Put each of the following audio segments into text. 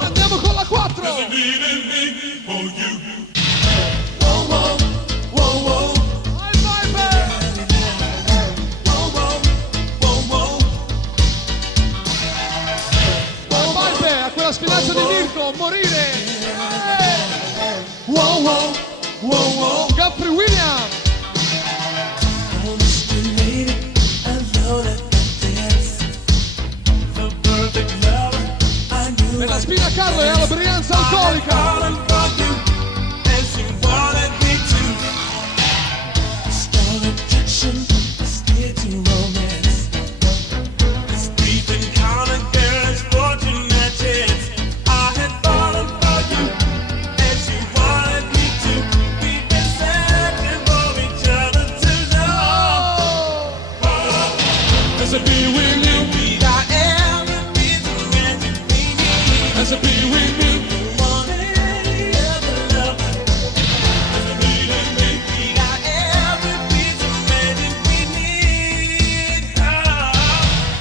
Andiamo con la 4. Sfilancia di Mirko, morire! Wow, wow, wow, wow! Capri William! Nella spina Carlo e alla brillanza alcolica!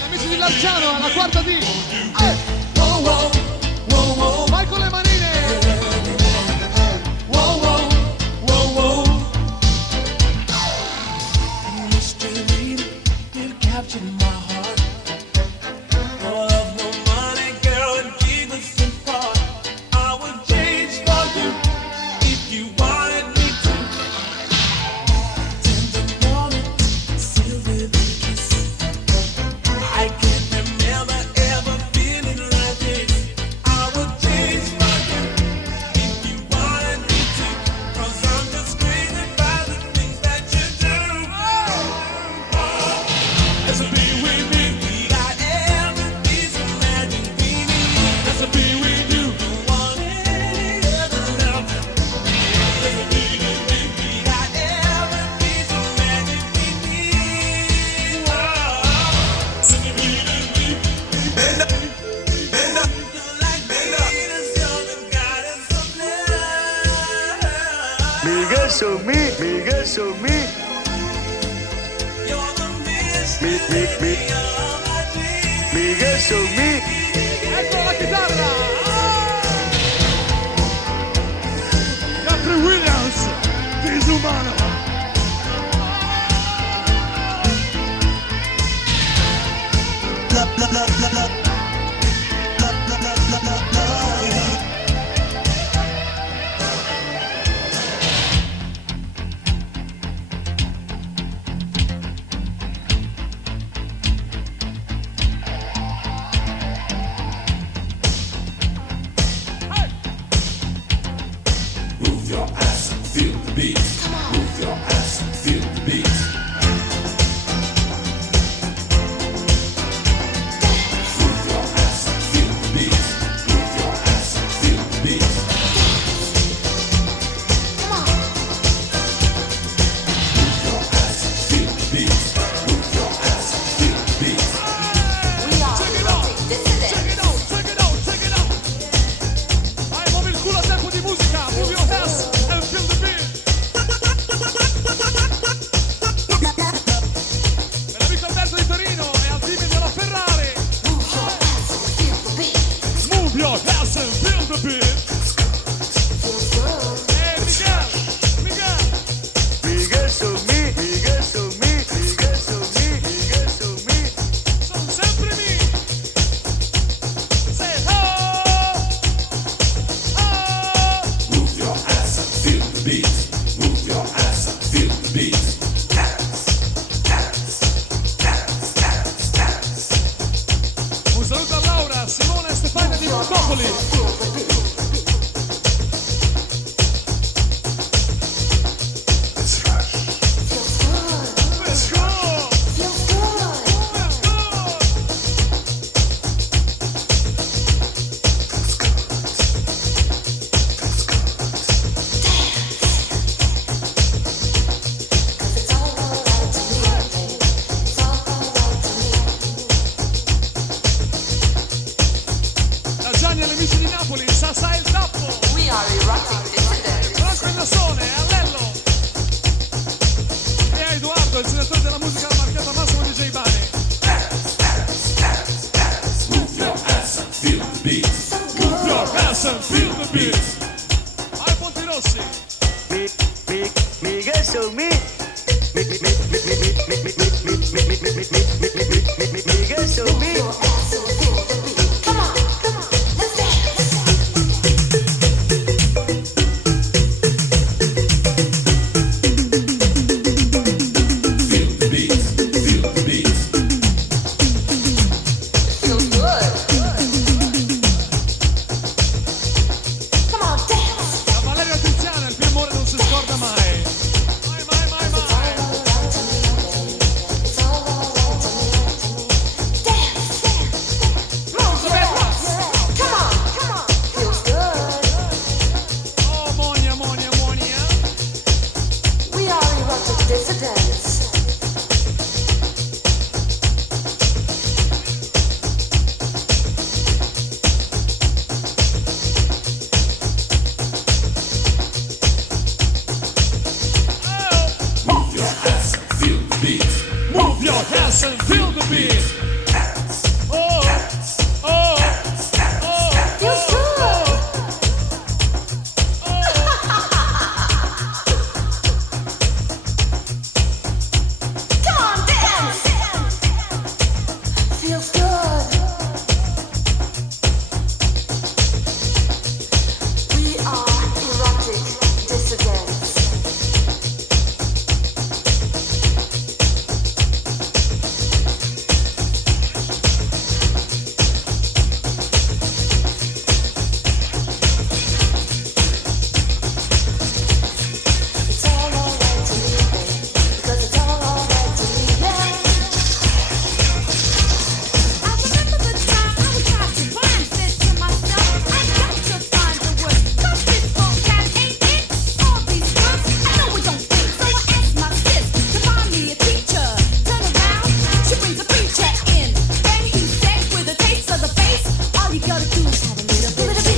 Amici di Larciano, alla quarta D. Vai con le manine. Ecco la chitarra! Capri Williams, disumano! Bla bla bla bla bla. Bla bla bla bla bla bla. Lasagna alle amici di Napoli, Sasà il tappo. We are erotic dissidents. Franco il Nassone, Allello. E Edoardo, il senatore della musica alla marchetta Massimo DJ Bani. Move your ass and feel the beat. Move your ass and feel the beat. Vai Ponti Rossi. Me get so me. Me get so me. Come on, let's dance. Feel the beat. Feel the beat. Feels good. Come on, dance. La Valeria Tiziana, il mio amore non si scorda mai. Mai, mai, mai, mai. It's all alright to me. Dance. Move your ass. Come on. Feels good. Oh, Monia, Monia, Monia. We are erotic dissidents. Move your ass and feel the beat. Move your hands and feel the beat. Oh, oh, oh. Feels good. Come on, dance. Feels good. We are erotic dissidents. It's all alright to me, babe, because it's all alright to me, yeah. I remember the time I was trying to rhyme, said to myself, I got to find the words. 'Cause this vocab ain't it? All these words, I know it don't fit. So I asked my sis to find me a teacher. Turn around, she brings a preacher in. Then he said, with a taste of the bass, all you gotta do is have a little bit of it.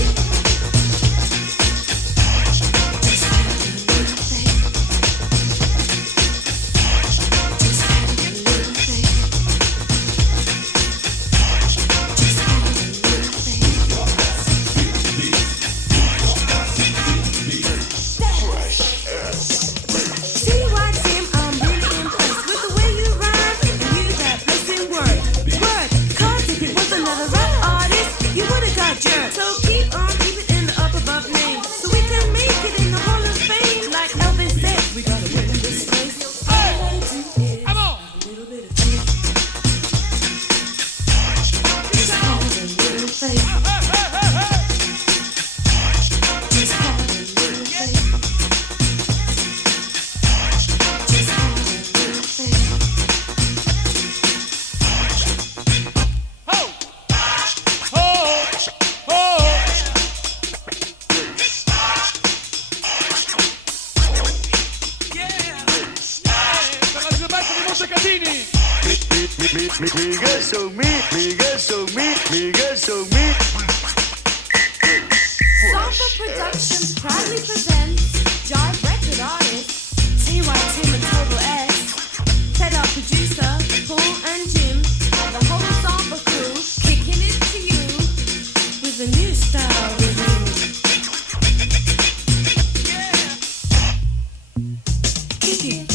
See why, Tim, I'm really impressed with the way you rhyme and use that missing word. Word, 'cause if it was another rap artist, you would've got jerked. So keep on keeping in the up above name, so we can make it in the Hall of Fame. Like Elvis said, we gotta win this race. All I do is Come on. a little bit of faith. Just have a little faith. Hey, hey, hey, hey. Just have a little faith. Just have a little faith. Ho, ho, ho. Yeah, per la Giuseppetta di Montecatini. Me get so me. Me get so me. Me get so me. Salve Productions proudly presents Jive Record artist TY Tim and Total S, set up producer Paul and Jim, and the whole ensemble crew kicking it to you with a new style review. Kick it.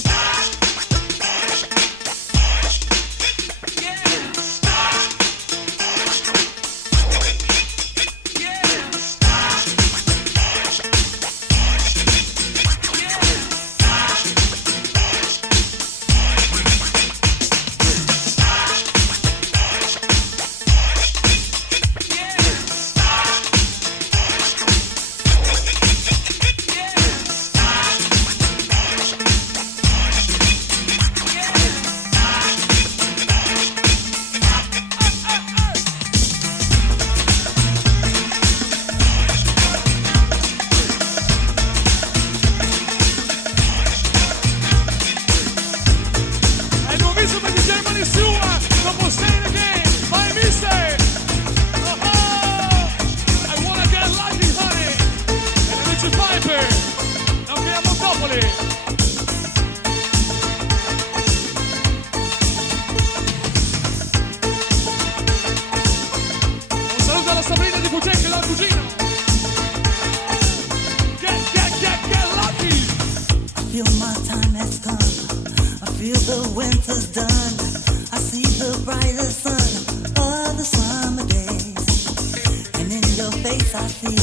face I see,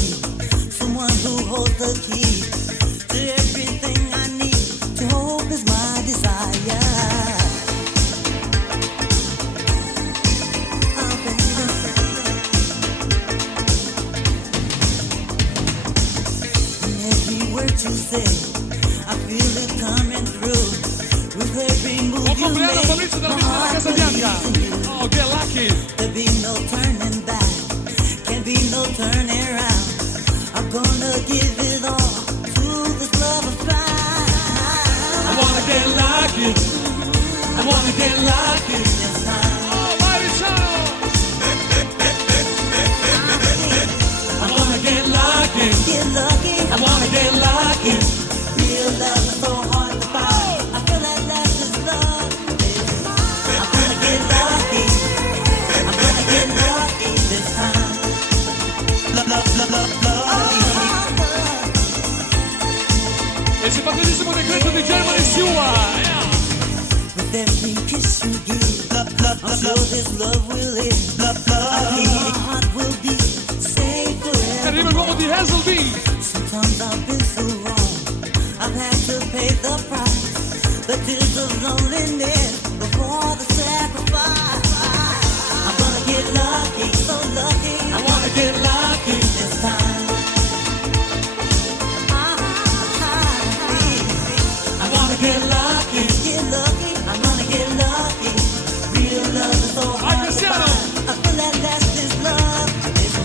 someone who holds the key to everything I need. To hope is my desire. Oh, baby. In every word you say, I feel it coming through. With every move Buon you compleanno make, Fabrizio dalla my Vita della heart Casa Bianca. believes in you. Oh, get lucky. There be no turning back, can't be no turning around. I'm gonna give it all to this love of mine. I wanna get lucky. I wanna get lucky. This time, Oh, vai Luciano. I wanna get lucky. get lucky. I wanna get lucky. Real love is so hard to find. I feel that last is love. I'm gonna get lucky. I'm gonna get lucky this time. Love, love, love, love, love. E si fa bellissimo decreto di Germany Sua. With every kiss you give, I'm sure this love will live. I feel my heart will be safe E arriva forever. l'uomo di Hazelby. Sometimes I've been so wrong, I've had to pay the price. The tears of loneliness before the sacrifice. I'm gonna get lucky, so lucky. I wanna get lucky. This time. I wanna get lucky. Get lucky, I'm gonna get lucky. Real love is so Vai, hard to Cristiano. find. I feel that last is love. It's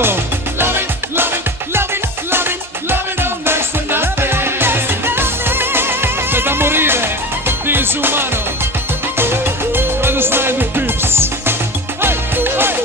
Marco. Love it, love it, love it, love it, love it, don't next to nothing. C'è da morire di disumano. Let us night with pips. Hey, hey.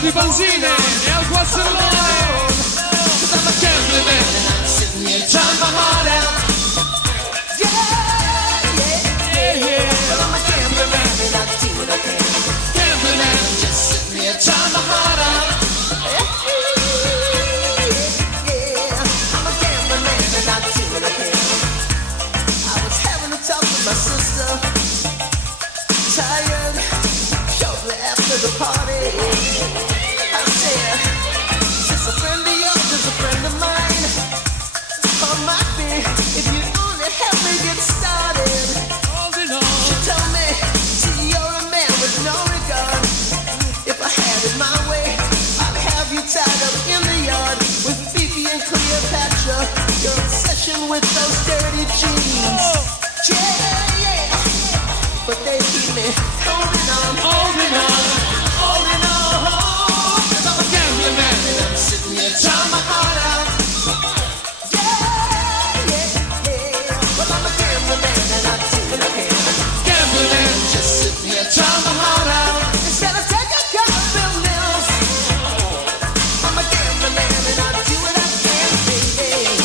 Di Banzine e al Guazzellone. Tired, shortly after the party. Just a friend of yours is a friend of mine. Or might be, if you only help me get started. She told me, see, you're a man with no regard. If I had it my way, I'd have you tied up in the yard with Fifi and Cleopatra. Your obsession with those dirty jeans. Yeah. But they keep me holding on, holding on, holding on. I'm sitting here trying my heart out. Yeah. Well, I'm a gambling man and I do what I can. Gambling man, just sitting here trying my heart out. Instead of taking care of business, I'm a gambling man and I do what I can, baby.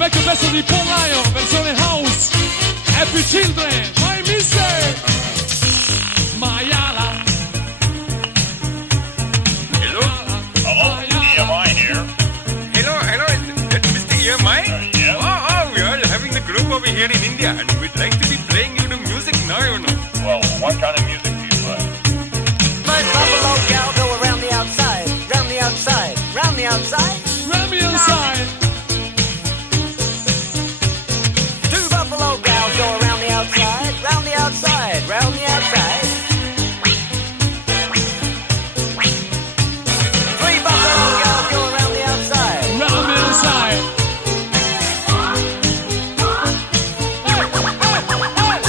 vecchio pezzo di Paul Lion, versione house, Happy Children, My Mister, Mayala. Hello? Hello, EMI here. Hello, that's Mr. EMI? Yeah. Oh, we are having the group over here in India and we'd like to be playing you the music now, you know. Well, what kind of music do you play? First buffalo gal go around the outside, round the outside, round the outside. Round the outside. Two buffalo gals go around the outside, round the outside, round the outside. Three buffalo gals go around the outside. Round the outside. Hey, hey, hey.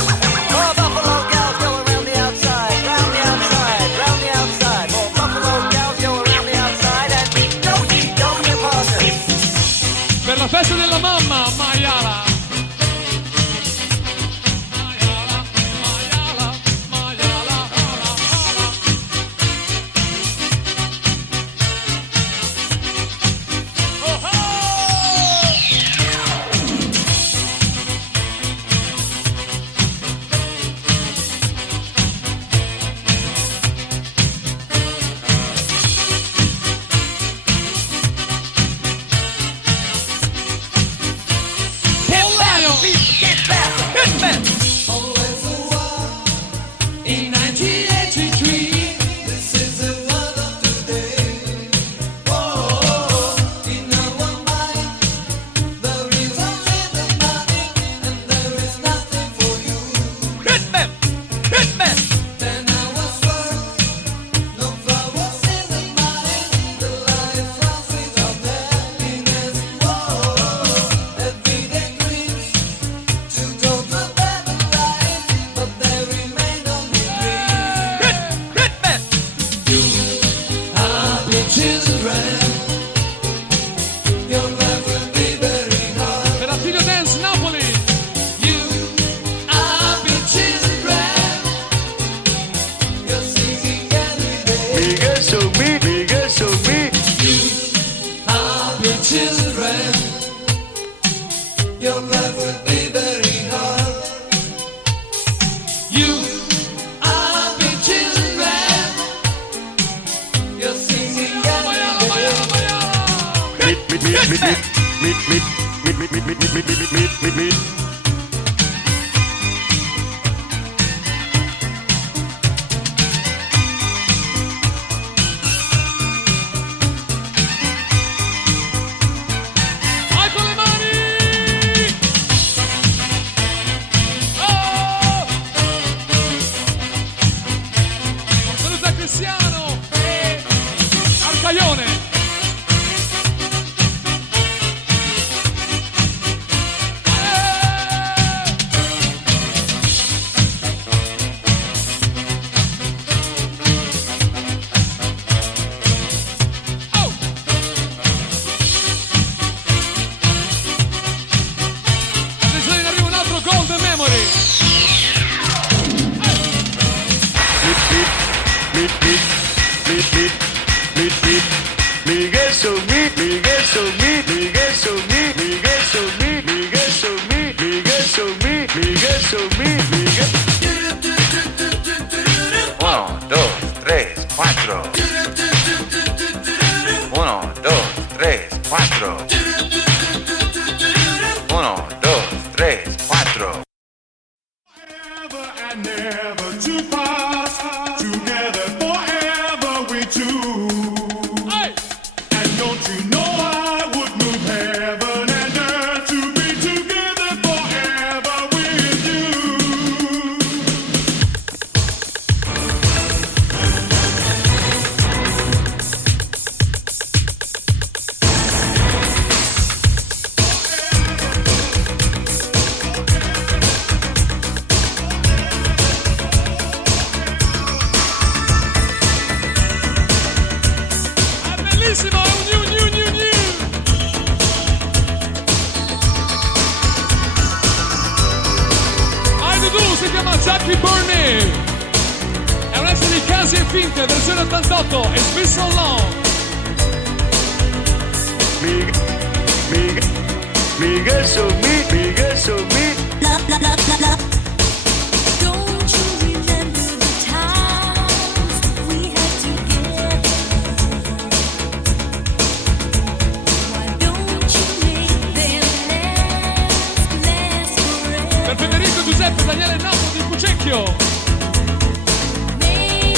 me, Miga so me, Miga. 1, 2, 3, 4. 1, 2, 3, 4. 1, 2, 3, 4. Forever and never to pass, together forever we two. Hey. And don't you know I would move heaven and earth to be together forever with you. Bellissimo, è un new. Si chiama Jackie Burney. È una serie di casi e finte, versione 88. It's been so long. Miga so me, Miga so me. Love, love, love, love, love. Don't you remember the times we had together? Why don't you make them last forever? Per Federico, Giuseppe, Daniele, Napoli, di Pucecchio. Make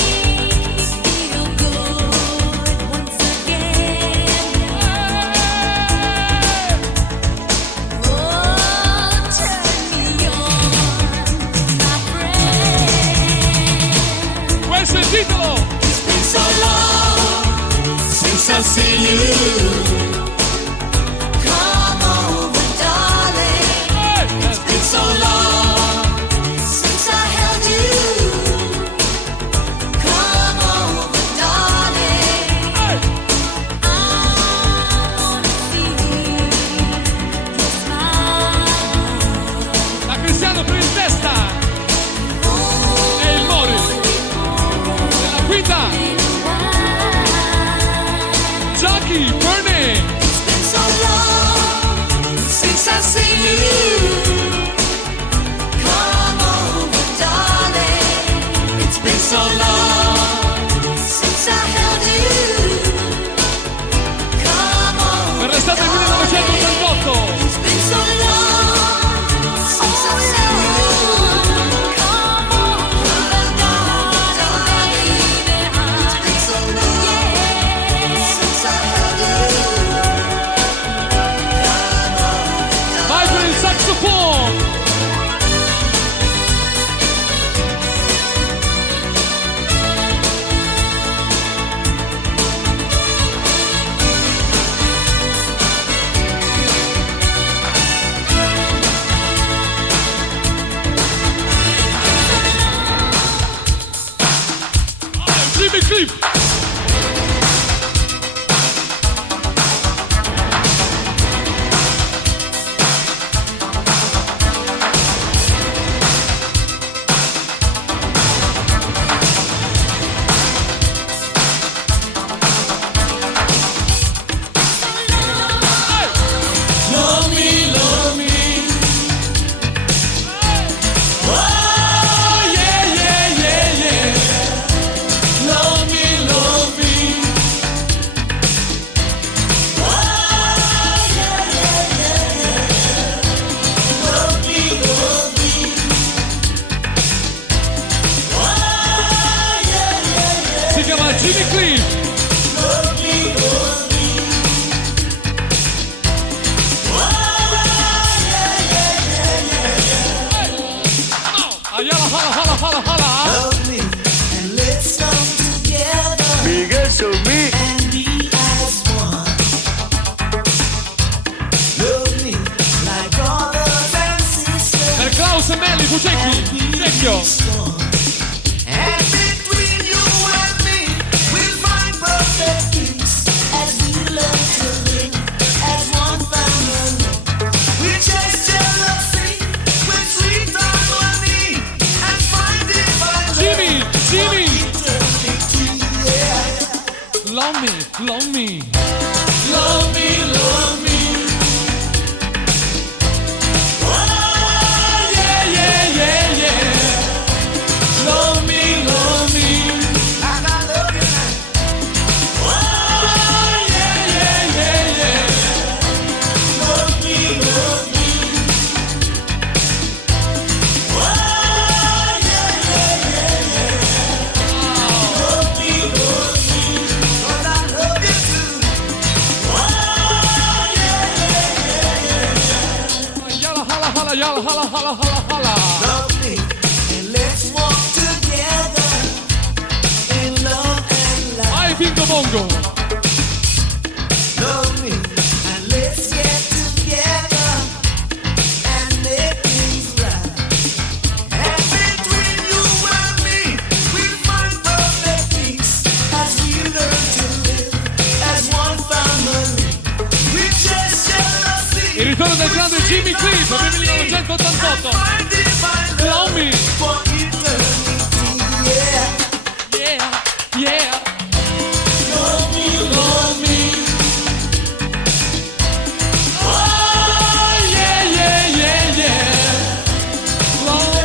me feel good once again. Oh, turn me on, my friend. Questo è il titolo. It's been so long since I've seen you. Come over, darling. Hey. It's been so long since I held you. Come over, darling. Hey. I wanna feel your smile. La Cristiano per il testa. E il Mori. Nella guida. Jackie Burney. It's been so long since I've seen you. Come over, darling. It's been so long since I held you. Come over, Per l'estate 1988. It's been so long since I've seen you. Come over, darling. It's been so long since I held you. Vai per il saxofono. Jimmy Cliff. Love me, love me. Oh, yeah, yeah, yeah, yeah. Love me, love me. Oh, yeah, yeah, yeah, yeah. Love me, love me. Oh, yeah, yeah, yeah. Si chiama Jimmy Cliff. Love me, love me. Oh, yeah, yeah, yeah, yeah. Ayala, hala. Love me and let's come together Miga so me. and be as one. Love me like brothers and sisters. Per Klaus e Melli, Pucecchi. Secchio. And between you and me, we'll find perfect peace as we learn to live as one family. We chase jealousy with sweet harmony and find divine Jimmy. eternity. Yeah. Love me. Love me, love me. Oh, yeah, del grande Jimmy Cliff del 1988. Love me. Yeah, yeah. Love me, love me. Oh, yeah, yeah, yeah, yeah. Love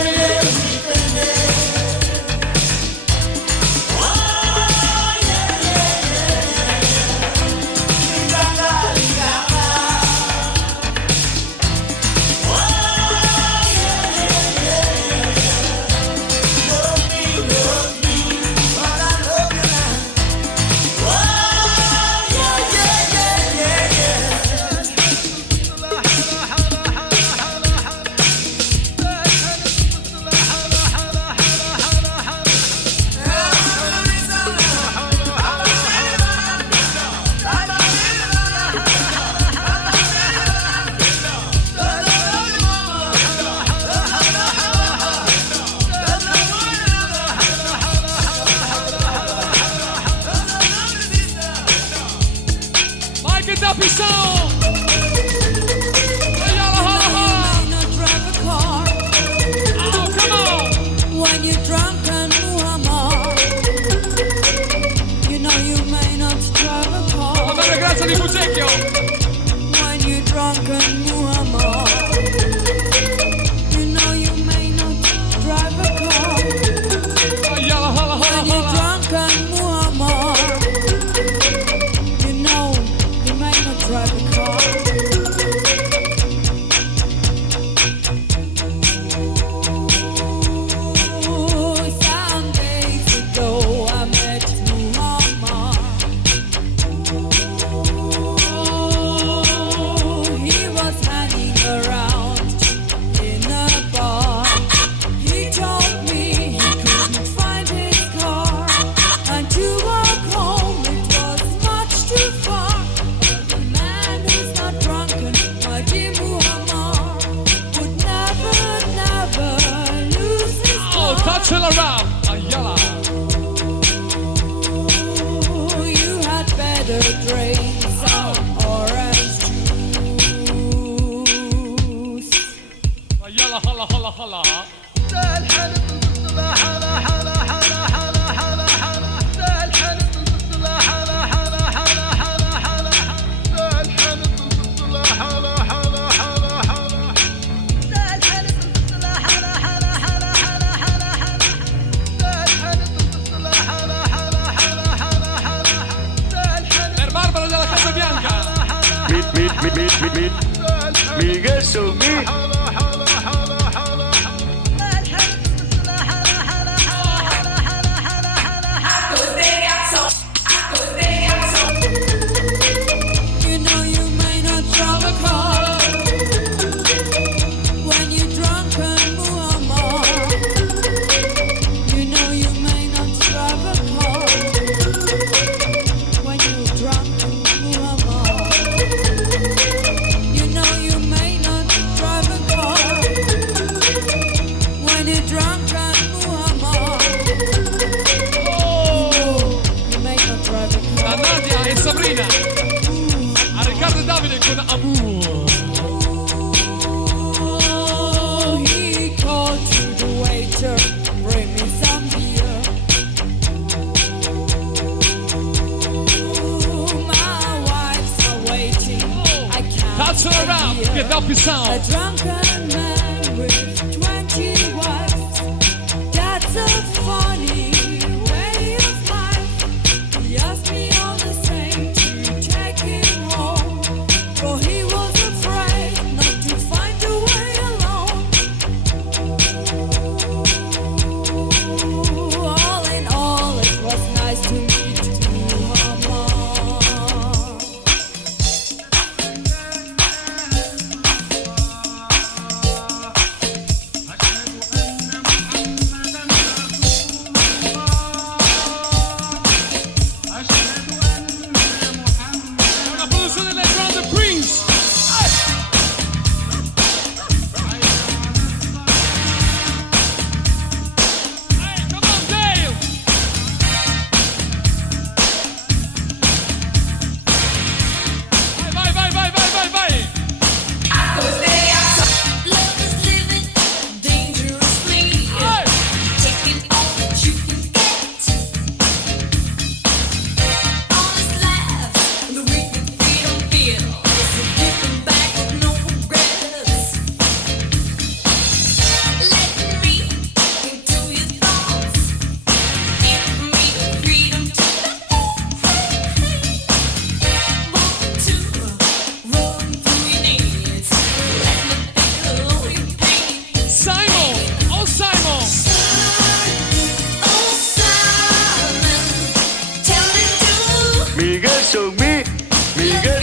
me.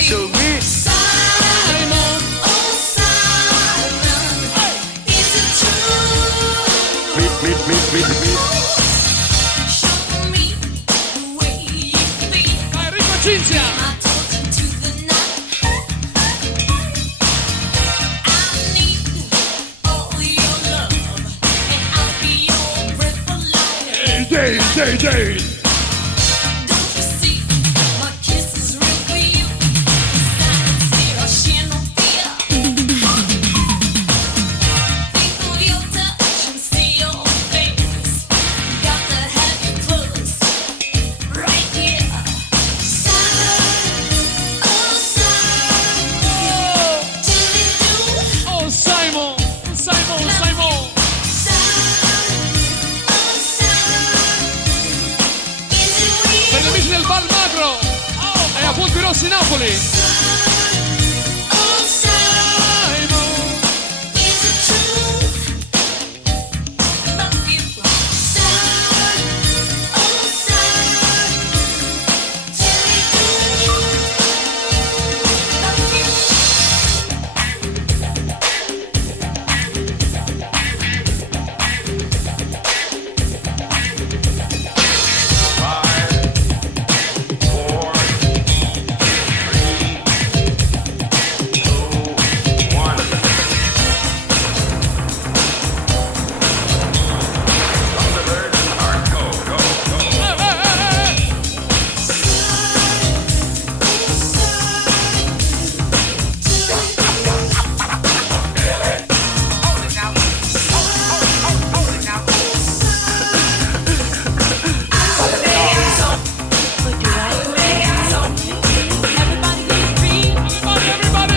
show me. Simon, oh Simon, is it true? Me. Show me the way you feel. Enrico Cinzia. I told you to the night. I need all your love, and I'll be your breath for life. Day. Don't you see, my kiss is real for you. Silence here, I share no fear. Think of your touch and see your face. Got to have you close, right here. Simon, oh Simon, till it do. Oh Simon. Simon, oh Simon, is it real? Per gli amici del Bar Magro. E a Ponti Rossi Napoli. Oh Simon, is it true? Love you, Simon. Oh Simon, tell me do. Love you.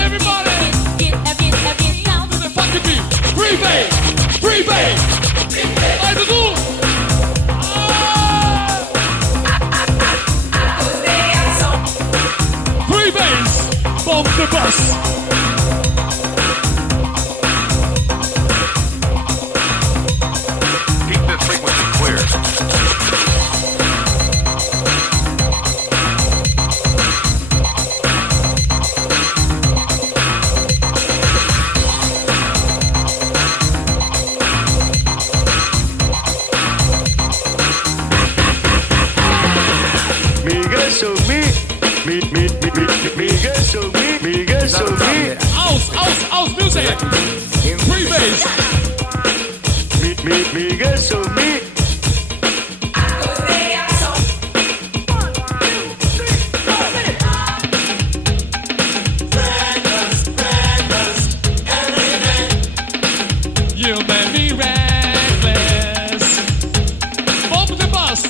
Everybody. To the funky beat. Free bass. Vai Dudu. Free bass. Bomb the bus. Keep this frequency clear. Me girl show me. Me girl show me. Me girl show me. House music. Free bass. Me girl show me. You made me reckless. Bomb the bus.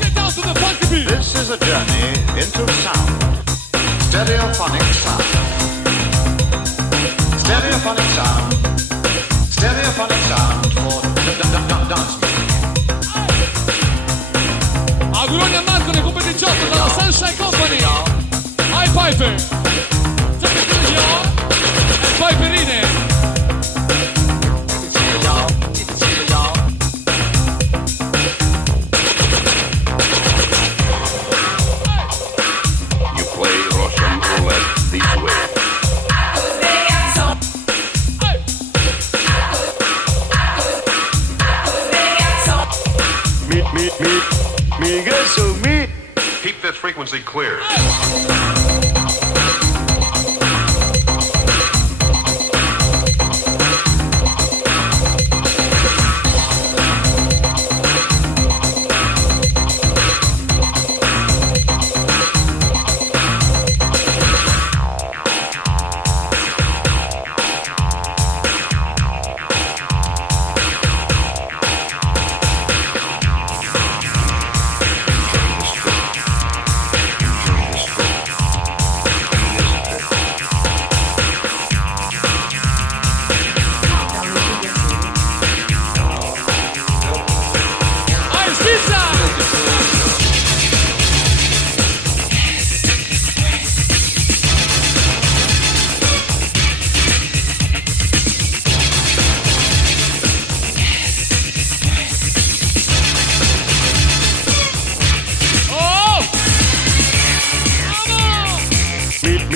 Get down to the funky beat. This is a journey into sound. Stereophonic sound. Stereophonic sound. Stereophonic sound for dance music. Auguroni a Marco nel Compilation dalla Sunshine Company. Hi Piper. E Piperine. You play Russian roulette this way. Me girl show me. Keep this frequency clear.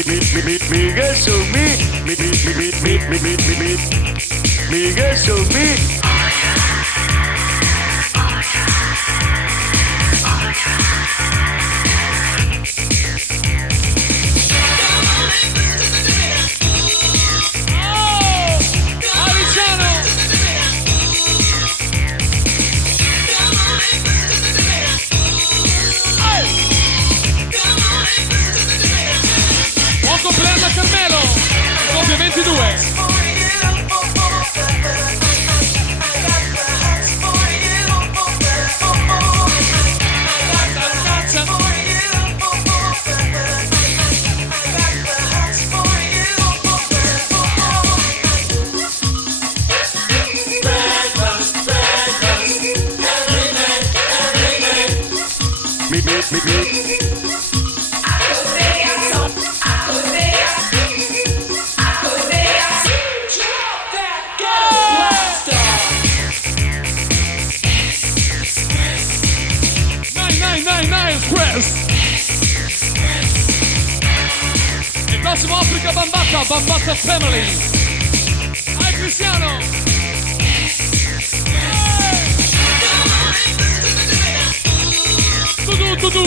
get so me get so me. Compleanno a Carmelo, compie 22. Il prossimo Africa Bambata Family. Vai Cristiano. Tu.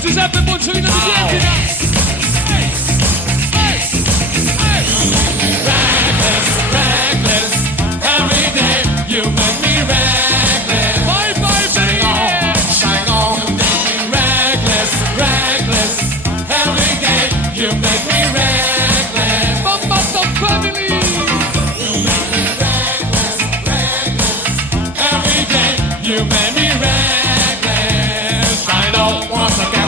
Giuseppe Bonciolino di Pientina. Reckless, every day you make me reckless. Vai, shine on, you make me reckless, every day you make me reckless. Bambata Family. You make me reckless, every day you make me reckless. Shine on, once again.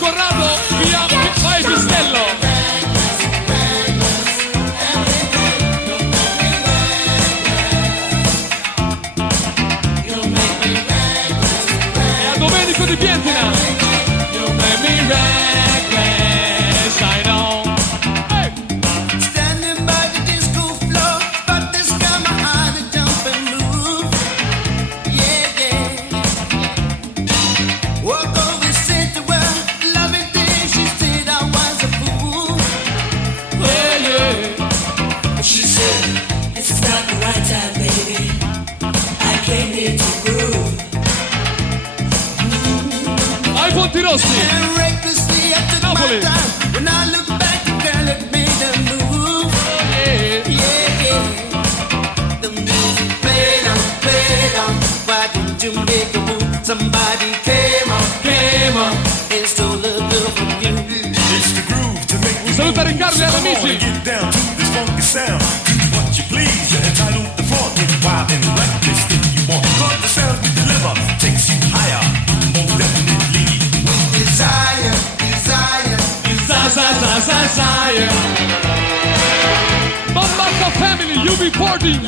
Corrado, via, vai Pistello. E a Domenico di Pientina. You make me reckless, I know. Hey. Standing by the disco floor, but this time I had to jump and move. Yeah. Walk over, sit the world. She said, this is not the right time, baby. I came here to groove. Ai Ponti Rossi. Napoli. When I look back, the girl that made a move. Yeah. The music played on. Why didn't you make a move? Somebody came on and stole the girl from you. It's the groove to make you Saluta Riccardo e agli amici. get down to this funky sound. Do what you please, entitled the floor, get wild and reckless if you want. Cause the sound we deliver takes you higher, most definitely. Desire. Bambata Family, UB40.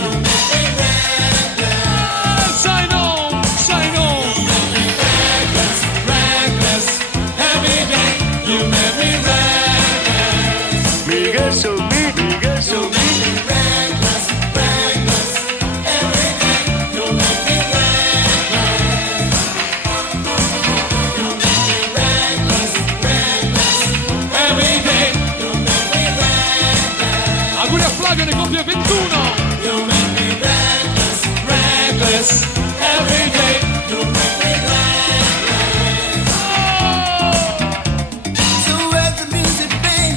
Shine on. Reckless, every day you make me reckless. Me get so me Reckless, every day you make me reckless. You make me reckless, Every day you make me reckless. auguri a Flavio, ne compie 21. You make me reckless, Every day you make me reckless. So as the music plays,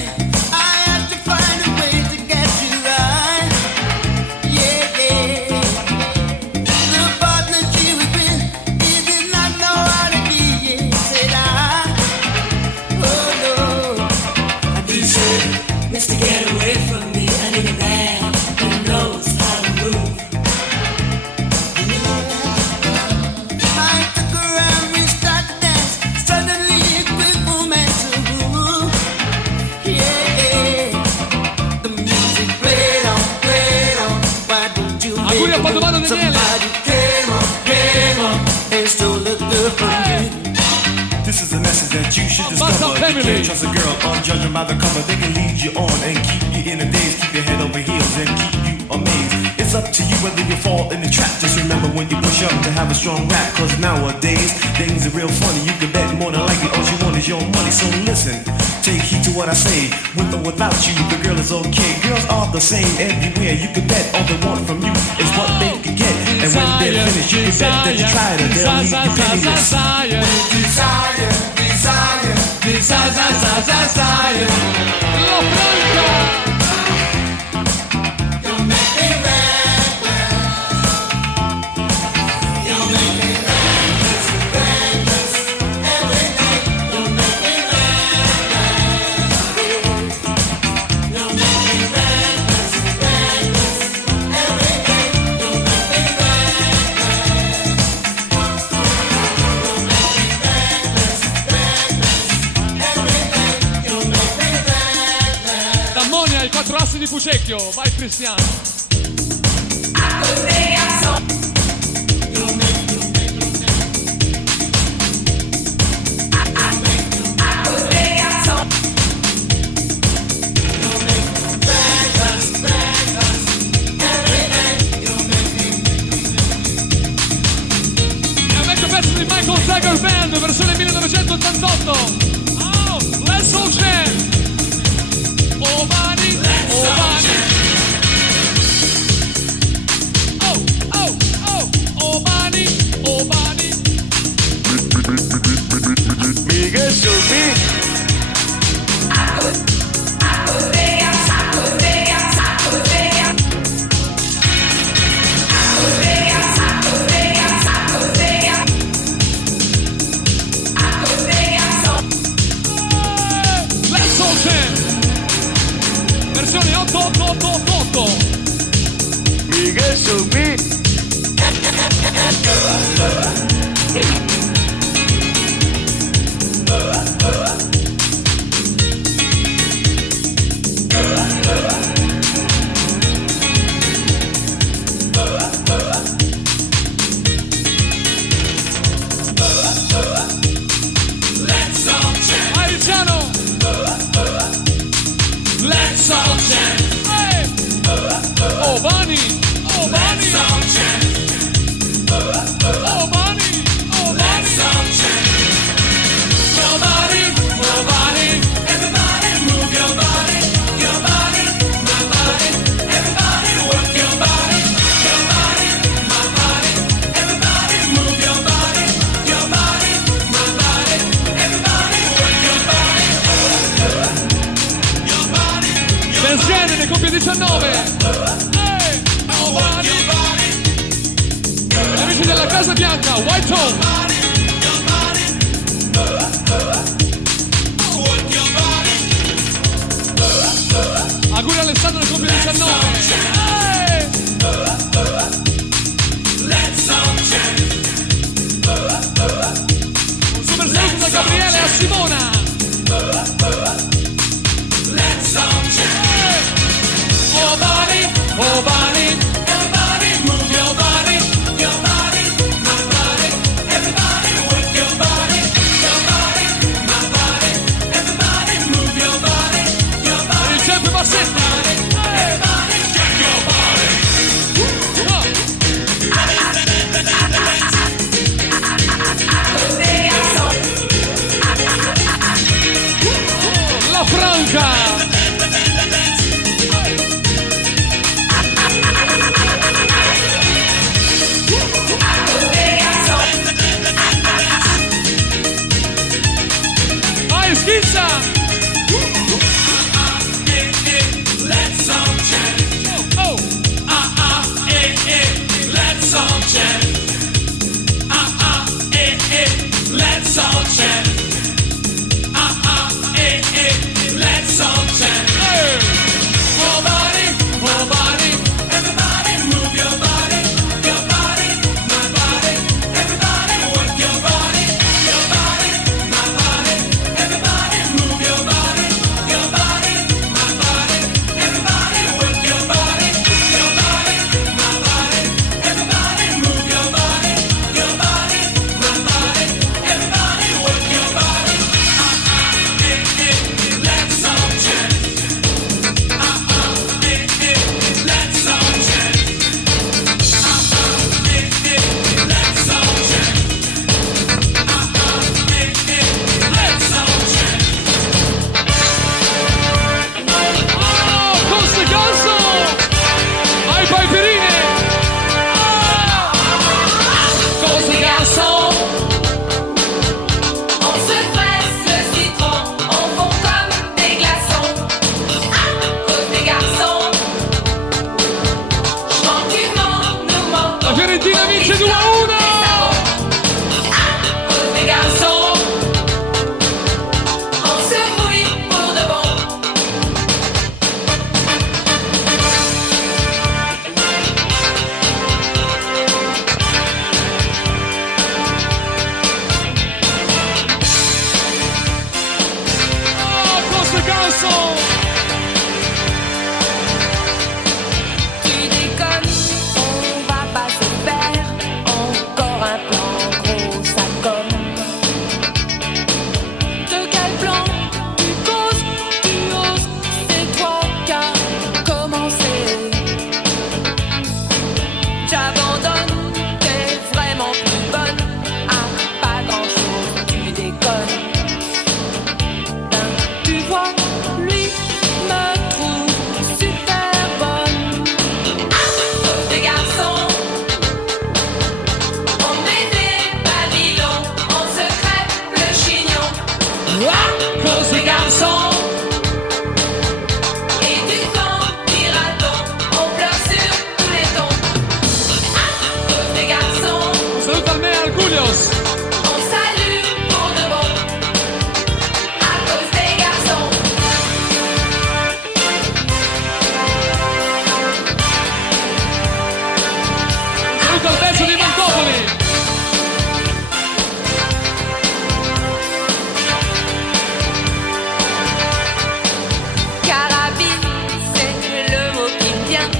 Auguri a Padovano Daniele. Somebody came on, and stole the girl from me. This is a message that you should Massive discover. You family. can't trust a girl on judging by the cover. They can lead you on and keep you in a daze, keep your head over heels and keep you amazed. It's up to you whether you fall in the trap. Just remember when you push up to have a strong rap. Cause nowadays, things are real funny. You can bet more than likely all you want is your money. So listen, take heed to what I say. With or without you, the girl is okay. Girls are the same everywhere. You can bet all they want from you is what they can get. And when they're finished, you can bet that you tried it. They'll leave you penniless. Desire. Lo Franco. I 4 assi di Fucecchio, vai Cristiano. È un vecchio pezzo di Michael Tiger Band, versione 1988. Oh, let's all jam. Oh Bani, oh Bani. Oh, oh, oh, oh Bani, oh Bani. Mica su me. Let's all jam. Versione 8888. Mica su me. Vai Luciano. Let's all jam. Hey. Oh Bani, oh Bani. Oh Bani, oh Bani. Your body, my body. Everybody move your body. Your body, my body. Everybody work your body. Your body, my body. Everybody move your body. Your body, my body. Everybody work your body. Your body, il 19. Hey, oh, gli amici della Casa Bianca, White Home. Auguri Alessandro che compie 19. Hey! Un super saluto da Gabriele a Simona. Hey! Oh body, oh body, everybody move your body, my body, everybody work your body, my body, everybody move your body, your body. Il sempre Bassetti. Everybody check your garçons. Tu déconnes, on va pas se faire encore un plan gros, ça comme. De quel plan tu causes, tu oses, c'est toi qui as commencé. J'abandonne, t'es vraiment plus bonne à pas grand chose, tu déconnes. Tu vois, lui me trouve super bonne. À cause des garçons, on met des pavillons, on se crêpe le chignon. À cause des garçons. Et du temps piraton, on pleure sur tous les tons. À cause des garçons, Saluto al me al Julius. on salue pour de bon. À cause des garçons. Saluto al pezzo di Montopoli. Carabine, c'est le mot qui me vient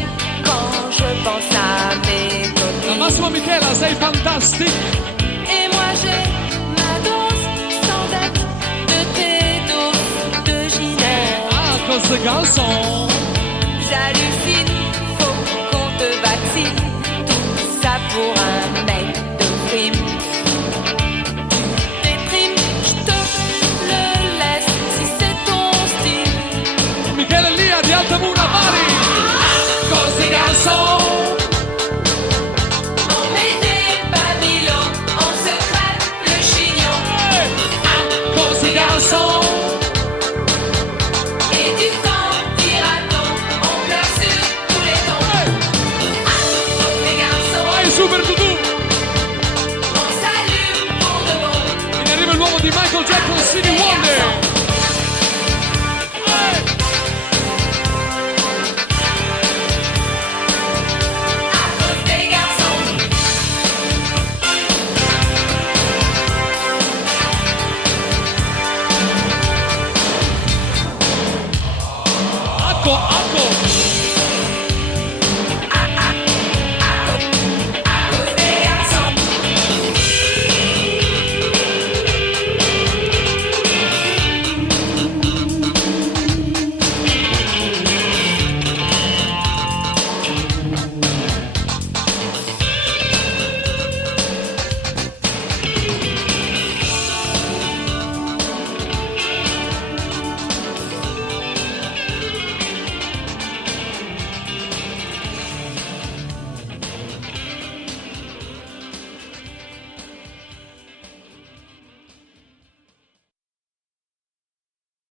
quand je pense à mes La copines. Massimo Michela, sei fantastic. Et moi j'ai ma dose sans dette de tes doses de Ginette. À cause des garçons. J'hallucine, faut qu'on te vaccine. Tout ça pour un mec de prime. Tu déprimes, je te le laisse si c'est ton style. Michele Lia di Altamura Bari. À cause des garçons. On met des pavillons, on se crêpe le chignon. À cause des garçons. Et du temps piraton, on pleure sur tous les tons. À cause des garçons, Vai Super Tutu. on salue pour de bon. In arriva l'uomo di Michael Jackson, Stevie Wonder. À cause des garçons, Acco, acco.